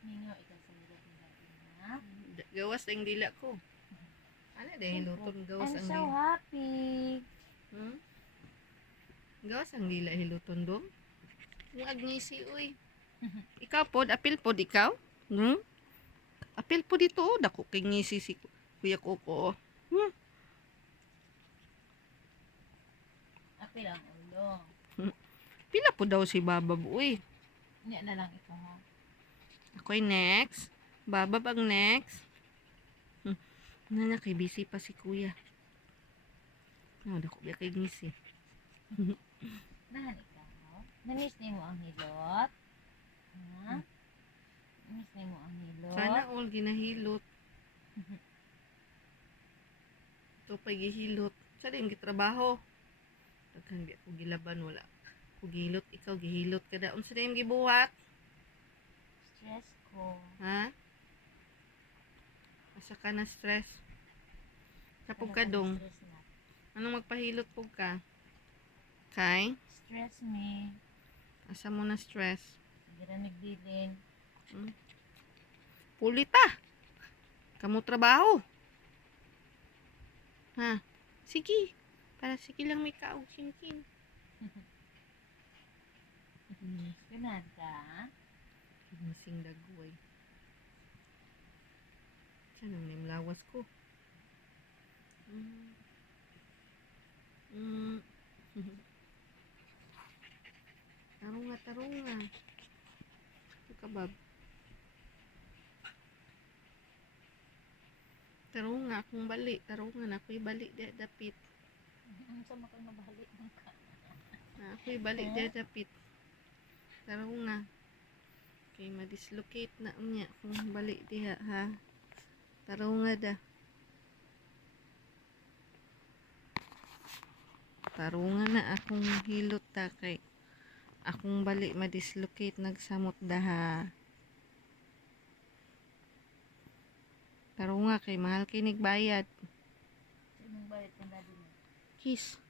Ninyo, ikaw sa hirap ng dating na. Gawas ang dila ko. Ano dahil hiluton gawas I'm ang so dila. happy. Gawas ang dila hiluton dong. Ang agnisi uy. Ikaw pod, apil pod ikaw. Apil po dito, dako kay ngisi si Kuya Coco. Apil ang ulo. Pila po daw si Babab uy. Hindi na lang ito ha. Ako'y next. Babab ang next. Nana kay busy pa si Kuya. Dako biya kay ngisi. Nahan ikaw. Namiss niyo mo ang hilot? Ha? Namiss niyo mo ang hilot? Sana all ginahilot. Ito pa gihilot. Sa din gitrabaho. Daghan di ako gilaban wala. Ko gihilot ikaw gihilot kada unsa din gibuhat? Stress ko. Ha? Asa ka na stress? Kapag ka Talagang dong. stress na. Anong magpahilot po ka? Kay? Stress me. Asa mo na stress? Sige na nagdilin. Pulita. Kamu trabaho. Ha? Sige. Para sige lang may kaugsinkin. Ganun ka? Masing dagway. Saan ang nimlawas ko? Tarunga, tarunga. Ito ka, Bab. Tarunga, akong bali. Tarunga na ako'y bali. Dapit. Ang sama kang nabalik ng ka. Ako'y bali. Dapit. Tarunga. Okay, ma-dislocate na niya kung bali diha, ha? Tarunga da. Tarunga na akong hilot ta kay akong bali ma-dislocate nagsamot daha. Tarunga kay mahal kinig bayad. Sinong bayad kang dadi mo? Kiss.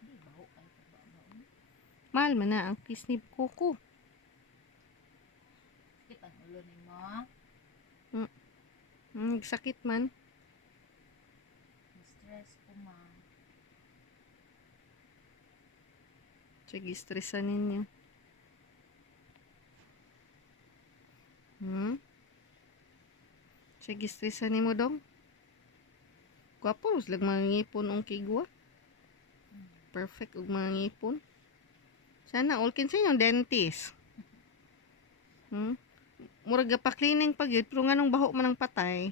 Hindi, baho kayo sa baho. Mahal man na ang kiss ni Coco. Sakit ang ulo ni mo. Sakit man. Stress ko ma. Sige, stressan ninyo. Sige, stressan ni mo dong. Gwapo, lag mga ngipon ang kigwa. Perfect og mga ngipon. Sana all kinsa yung dentist. Murag pa-cleaning pag yun, pero nga nung baho man ang patay.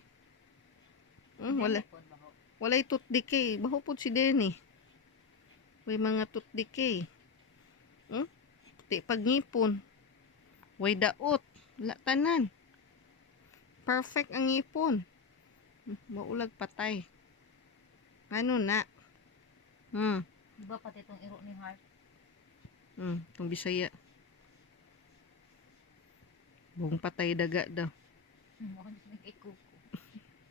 Walay tooth decay. Baho po si Denny. Way mga tooth decay. Puti pag ngipon. Way daot. Wala tanan. Perfect ang ngipon. Maulag patay. Ano na? Di ba pati itong iro ni Heart? Itong Bisaya. Buong patay daga daw. Mukhang nag-ikup.